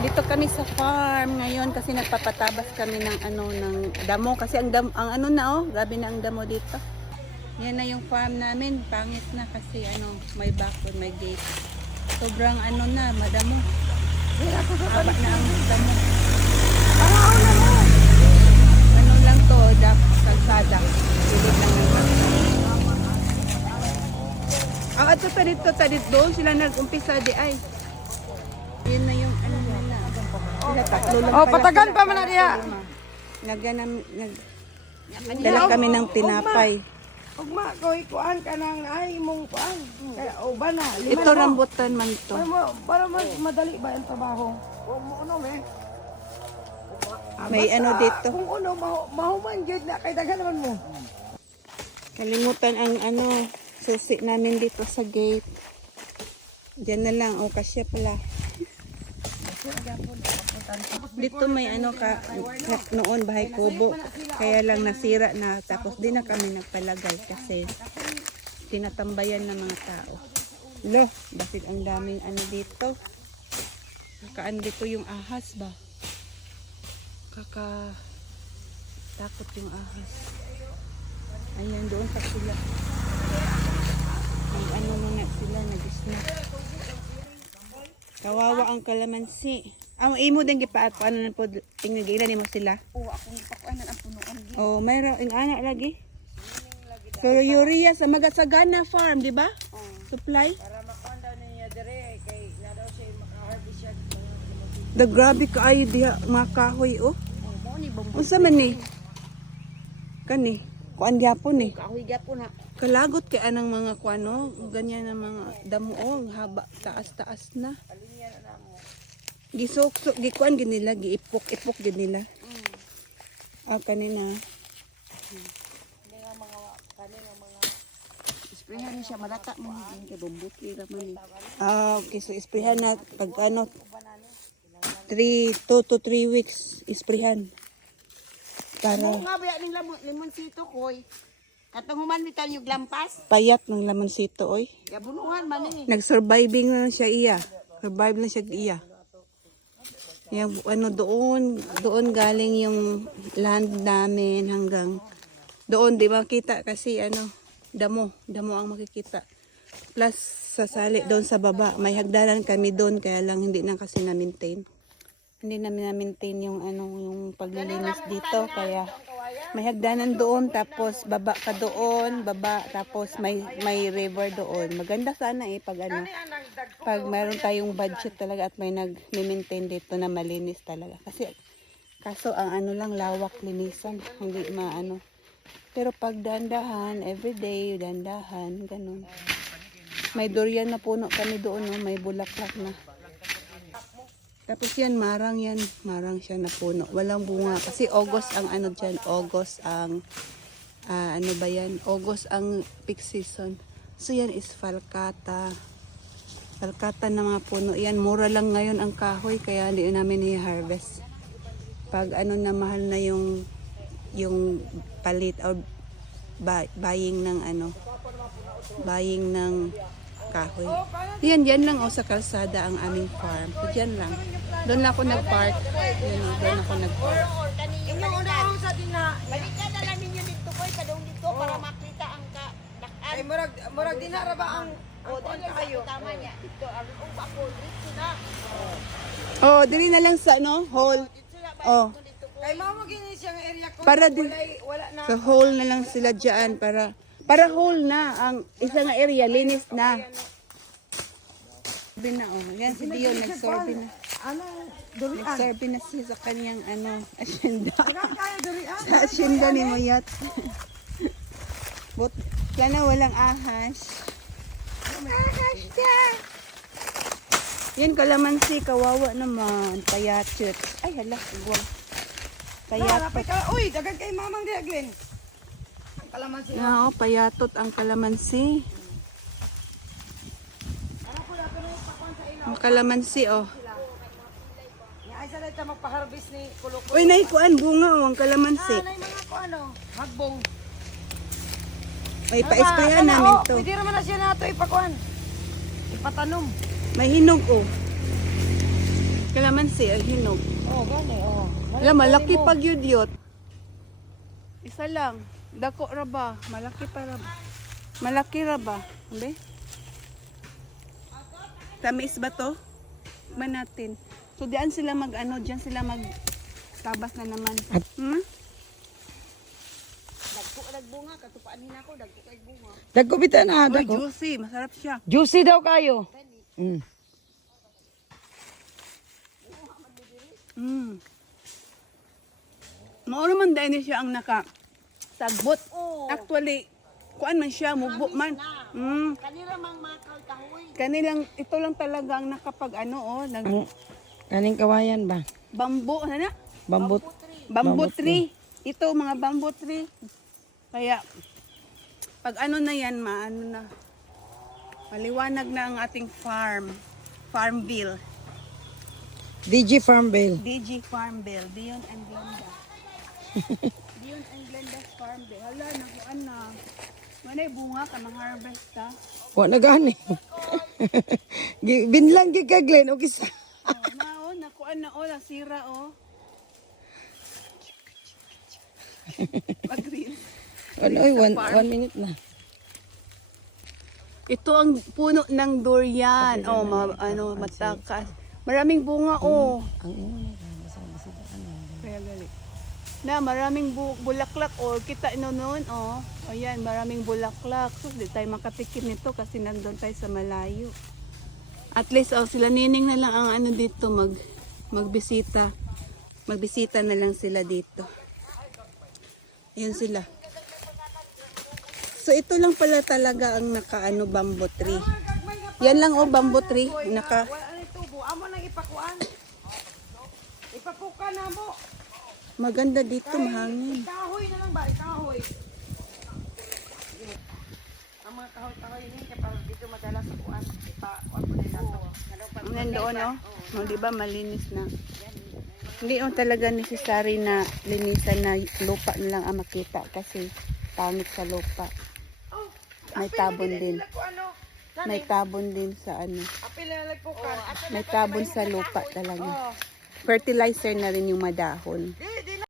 Dito kami sa farm ngayon kasi nagpapatabas kami ng ng damo kasi ang damo, ang ano na oh, grabe na ang damo dito. Yan na yung farm namin, pangit na kasi may bakod, may gate. Sobrang na, madamo. Haba na ang damo. Ano lang to, kalsada. Silid lang naman. Ang ato pa dito, doon sila nag-umpisa di ay. Yun na yung nila. Sila tatlo lang pala patagan sila. pa man na diha. Dala kami ng tinapay. Ugma ko ikuan ka nang ay mong kuan. Kaya uban na. Ito rambutan man to. Para madali ba ang trabaho? Kung ano May dito. Kung ano mahuman gyud na kay daghan naman mo. Kalimutan ang susi namin dito sa gate. Diyan na lang. O, kasya pala. Dito may noon bahay kubo. Kaya lang nasira na. Tapos di na kami nagpalagay kasi tinatambayan ng mga tao. Lo, bakit ang daming dito? Kakaan dito yung ahas ba? Takot yung ahas. Ayan, doon pa sila. Muna sila, nag-snack. Kawawa ang kalamansi. Ang imo din gipaat paano na po tingnan gilan nimo sila? Oo, akong ipakuanan ang punuan. Oh, mayroon ing ana lagi. Pero urea sa Magasagana farm, di ba? Supply. Para makuan daw niya dire kay na daw siya maka-harvest siya. The grabe kaayo diha mga kahoy oh. Mo ni bumbu. Unsa man ni? Kani, kuan gyapon ni. Kahoy gyapon na. Kalagot kay anang mga kuano, ganyan ang mga damo oh, haba, taas-taas na. Gisok gikuan gid nila, giipok gid nila. Kanina. Sprayan niya siya malata mo ni kay bumbuti ra man ni. Okay, so isprehan na pag 2 to 3 weeks isprehan. Para Nga ba ning lemon sito koy. Katong human bitaw yung lampas. payat ng lamonsito oy. Ya bunuhan man ni. Nag-surviving na siya iya. Survive na siya iya. Yung doon galing yung land namin hanggang doon, di ba kita kasi damo ang makikita. Plus sa sali doon sa baba, may hagdanan kami doon kaya lang hindi na kasi na-maintain. Hindi namin na-maintain yung yung paglilinis dito kaya may hagdanan doon tapos baba ka doon, tapos may river doon. Maganda sana pag mayroon tayong budget talaga at may nag-maintain dito na malinis talaga. Kaso ang lang lawak linisan, hindi maano. Pero pag dandahan, everyday dandahan, ganun. May durian na puno kami doon, no? May bulaklak na. Tapos marang siya na puno. Walang bunga kasi August ang dyan, August ang August ang peak season. So yan is falcata. Falcata na mga puno. Yan, mura lang ngayon ang kahoy kaya hindi namin i-harvest. Pag na mahal na yung palit or buying ng kahoy. Yan lang sa kalsada ang aming farm. So diyan lang. Doon lang ako nag-park. Doon ako nag-park. Yung una sa dina. Balikan na lang ninyo dito ko, kadong dito para makita ang lakan. Ay murag dinara ba ang Doon kayo. Tama niya. Dito, ang ako, dito na. Oh, dili na lang sa hole. Oh. kay mao mo gini siyang area ko. Para din Wala na. sa hole na lang sila diyan para hole na ang isang area linis na. Sabi na yan si Dio nag-survey na. Durian. Nag-survey na siya sa kanyang asyenda. Kaya durian. Sa asyenda ni Moyat. But sana walang ahas. Ahas siya. Yan kalamansi, kawawa naman. Payachot. Ay hala, guwang. Payatot. Uy, dagan kay mamang dia Gwen. Ang kalamansi. Oo, payatot ang kalamansi. Ang kalamansi, oh. Ay sa dito magpa-harvest ni kulok. Uy, naikuan bunga, ang kalamansi. Nay mga ko hagbong. May pa-sprayan namin to. Pwede naman na siya nato ipakuan. Ipatanom. May hinog, oh. Kalamansi. kalamansi, ay hinog. Oh, gani, oh. Alam, malaki pag yun. Isa lang. Dako ra ba? Malaki pa ra ba? Malaki ra ba? Hindi? Tamis ba to? Tikman natin. So, diyan sila diyan sila tabas na naman. Hmm? Nagbunga, katupaan din ako, dagko kay bunga. Dagko bita na, Uy, dagko. juicy. Masarap siya. Juicy daw kayo. Mm. Mm. Mao naman dahil siya ang sagbot. Actually, kuan man siya, mubo man. Mm. Kanila mang makal kahoy. Kanilang, ito lang talaga ang Ang kaning kawayan ba? bamboo, ano na? Bambut. Bamboo tree. Ito, mga bamboo tree. Kaya, pag na yan, maliwanag na ang ating Farmville. DG Farmville. DG Farmville, Dion and Glenda. Dion and Glenda's Farmville. Hala, nakuan na. Manay bunga ka ng harvest ka. Wa na gani. Binlang gid ka Glenn, okay sa. Nakuan na nasira Pag-reel. Ano oy, one minute na. Ito ang puno ng durian. Matakas. Maraming bunga Kaya gali. Maraming bulaklak kita noon Ayan, maraming bulaklak. So, di tayo makatikim nito kasi nandun tayo sa malayo. At least sila nining na lang ang dito magbisita. Magbisita na lang sila dito. Ayan sila. So ito lang pala talaga ang bamboo tree. Yan lang bamboo tree. Wala ni tubo, amo nang ipakuan. Ipapuka na mo. Maganda dito, mahangin. Kahoy na lang ba? Kahoy. Ang mga kahoy ni kaya para dito madalas sa kuan. Ipa-kuan mo nila. Nandoon di ba malinis na. Hindi talaga necessary na linisan na lupa na lang ang makita kasi pangit sa lupa. May tabon din. May tabon din sa Apil na nagpukan. May tabon sa lupa talaga. Fertilizer na rin yung madahon.